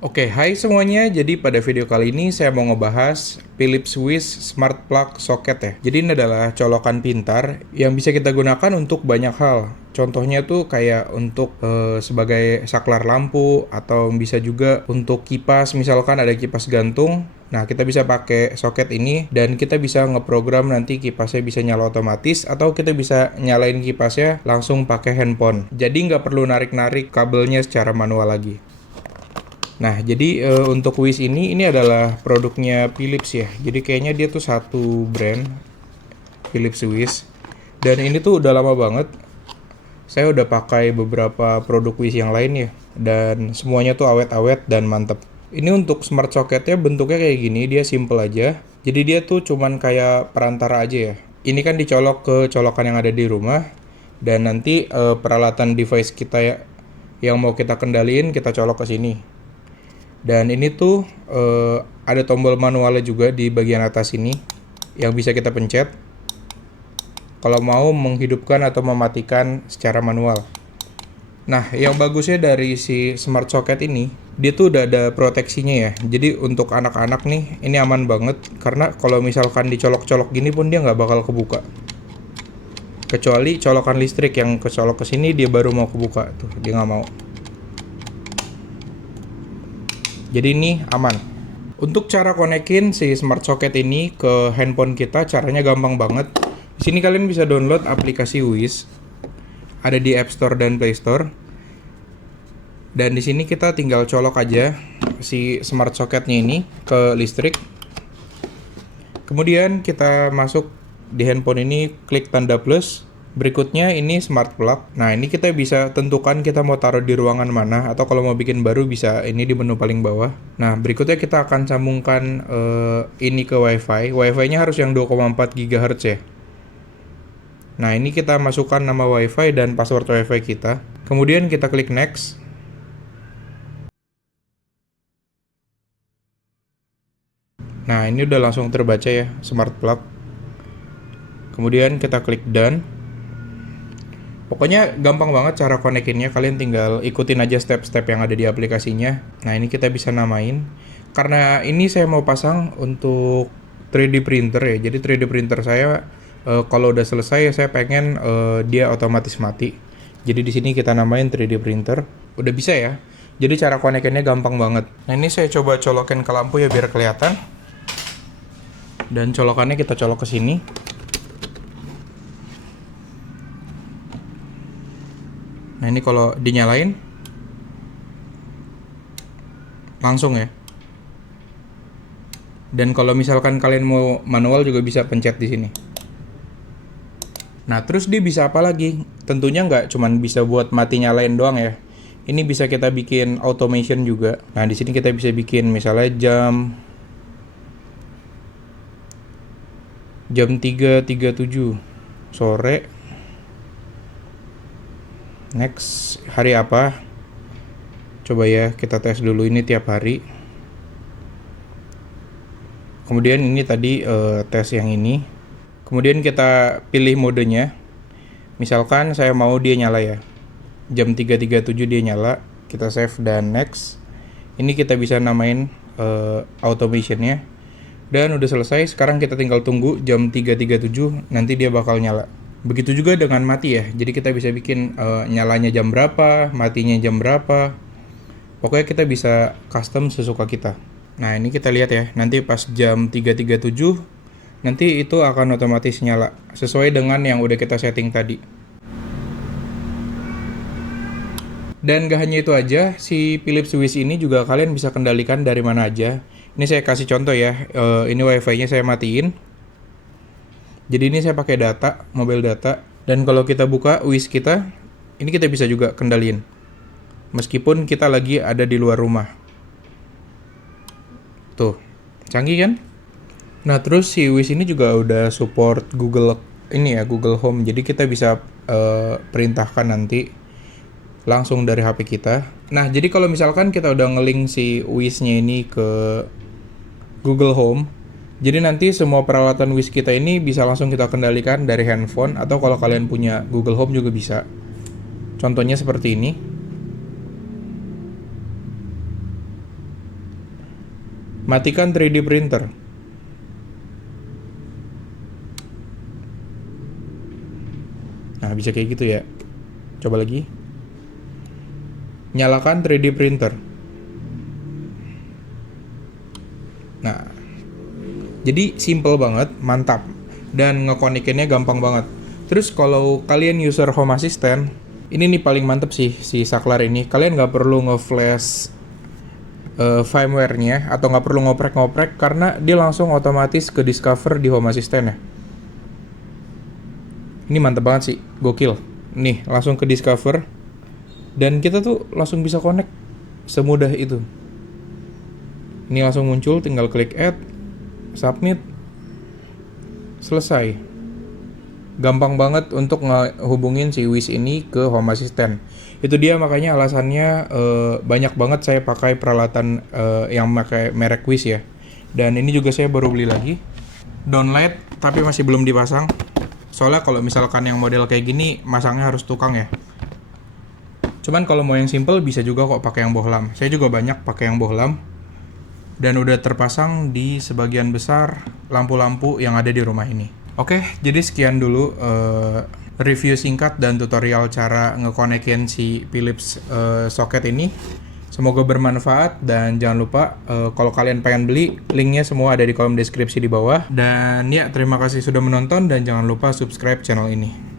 Oke, hai semuanya. Jadi pada video kali ini saya mau ngebahas Philips Hue Smart Plug Socket ya. Jadi ini adalah colokan pintar yang bisa kita gunakan untuk banyak hal. Contohnya tuh kayak untuk sebagai saklar lampu atau bisa juga untuk kipas, misalkan ada kipas gantung. Nah, kita bisa pakai soket ini dan kita bisa ngeprogram nanti kipasnya bisa nyala otomatis atau kita bisa nyalain kipasnya langsung pakai handphone. Jadi nggak perlu narik-narik kabelnya secara manual lagi. Nah, jadi untuk Wiz ini adalah produknya Philips ya. Jadi kayaknya dia tuh satu brand, Philips Wiz. Dan ini tuh udah lama banget. Saya udah pakai beberapa produk Wiz yang lain ya. Dan semuanya tuh awet-awet dan mantep. Ini untuk smart socketnya bentuknya kayak gini, dia simple aja. Jadi dia tuh cuman kayak perantara aja ya. Ini kan dicolok ke colokan yang ada di rumah. Dan nanti peralatan device kita ya, yang mau kita kendaliin kita colok ke sini. Dan ini tuh ada tombol manualnya juga di bagian atas ini yang bisa kita pencet kalau mau menghidupkan atau mematikan secara manual. Nah, yang bagusnya dari si smart socket ini, dia tuh udah ada proteksinya ya. Jadi untuk anak-anak nih, ini aman banget karena kalau misalkan dicolok-colok gini pun dia nggak bakal kebuka. Kecuali colokan listrik yang kecolok ke sini dia baru mau kebuka tuh, dia nggak mau. Jadi ini aman. Untuk cara konekin si smart socket ini ke handphone kita, caranya gampang banget. Di sini kalian bisa download aplikasi Wiz. Ada di App Store dan Play Store. Dan di sini kita tinggal colok aja si smart socketnya ini ke listrik. Kemudian kita masuk di handphone ini, klik tanda plus. Berikutnya ini smart plug. Nah, ini kita bisa tentukan kita mau taruh di ruangan mana, atau kalau mau bikin baru bisa ini di menu paling bawah. Nah, berikutnya kita akan sambungkan ini ke WiFi. WiFi-nya harus yang 2,4 GHz ya. Nah, ini kita masukkan nama WiFi dan password WiFi kita. Kemudian kita klik next. Nah, ini udah langsung terbaca ya, smart plug. Kemudian kita klik done. Pokoknya gampang banget cara konekinnya, kalian tinggal ikutin aja step-step yang ada di aplikasinya. Nah, ini kita bisa namain. Karena ini saya mau pasang untuk 3D printer ya. Jadi 3D printer saya kalau udah selesai saya pengen dia otomatis mati. Jadi di sini kita namain 3D printer. Udah bisa ya. Jadi cara konekinnya gampang banget. Nah, ini saya coba colokin ke lampu ya biar kelihatan. Dan colokannya kita colok ke sini. Nah, ini kalau dinyalain langsung ya. Dan kalau misalkan kalian mau manual juga bisa pencet di sini. Nah, terus dia bisa apa lagi? Tentunya nggak cuman bisa buat mati nyalain doang ya. Ini bisa kita bikin automation juga. Nah, di sini kita bisa bikin misalnya jam 3.37 sore. Next, hari apa? Coba ya, kita tes dulu ini tiap hari. Kemudian ini tadi tes yang ini. Kemudian kita pilih modenya. Misalkan saya mau dia nyala ya. Jam 3.37 dia nyala. Kita save dan next. Ini kita bisa namain automationnya. Dan udah selesai, sekarang kita tinggal tunggu jam 3.37, nanti dia bakal nyala. Begitu juga dengan mati ya. Jadi kita bisa bikin nyalanya jam berapa, matinya jam berapa. Pokoknya kita bisa custom sesuka kita. Nah, ini kita lihat ya. Nanti pas jam 3.37 nanti itu akan otomatis nyala sesuai dengan yang udah kita setting tadi. Dan gak hanya itu aja, si Philips Hue ini juga kalian bisa kendalikan dari mana aja. Ini saya kasih contoh ya. Ini WiFi-nya saya matiin. Jadi ini saya pakai data, mobile data. Dan kalau kita buka Wiz kita, ini kita bisa juga kendaliin. Meskipun kita lagi ada di luar rumah. Tuh, canggih kan? Nah, terus si Wiz ini juga udah support Google ini ya, Google Home. Jadi kita bisa perintahkan nanti langsung dari HP kita. Nah, jadi kalau misalkan kita udah ngelink si Wiz-nya ini ke Google Home, jadi nanti semua peralatan Wiz kita ini bisa langsung kita kendalikan dari handphone, atau kalau kalian punya Google Home juga bisa. Contohnya seperti ini. Matikan 3D printer. Nah, bisa kayak gitu ya. Coba lagi. Nyalakan 3D printer. Nah, jadi simple banget, mantap. Dan ngekonekinnya gampang banget. Terus kalau kalian user Home Assistant, ini nih paling mantep sih si Saklar ini. Kalian nggak perlu nge-flash firmware-nya atau nggak perlu ngoprek-ngoprek karena dia langsung otomatis ke discover di Home Assistant ya. Ini mantep banget sih, gokil. Nih, langsung ke discover dan kita tuh langsung bisa connect semudah itu. Ini langsung muncul, tinggal klik add, submit, selesai. Gampang banget untuk ngehubungin si Wish ini ke Home Assistant. Itu dia makanya alasannya banyak banget saya pakai peralatan yang pakai merek Wish ya. Dan ini juga saya baru beli lagi. Downlight tapi masih belum dipasang. Soalnya kalau misalkan yang model kayak gini masangnya harus tukang ya. Cuman kalau mau yang simple bisa juga kok pakai yang bohlam. Saya juga banyak pakai yang bohlam. Dan udah terpasang di sebagian besar lampu-lampu yang ada di rumah ini. Oke, jadi sekian dulu review singkat dan tutorial cara ngekonekin si Philips socket ini. Semoga bermanfaat dan jangan lupa kalau kalian pengen beli, linknya semua ada di kolom deskripsi di bawah. Dan ya, terima kasih sudah menonton dan jangan lupa subscribe channel ini.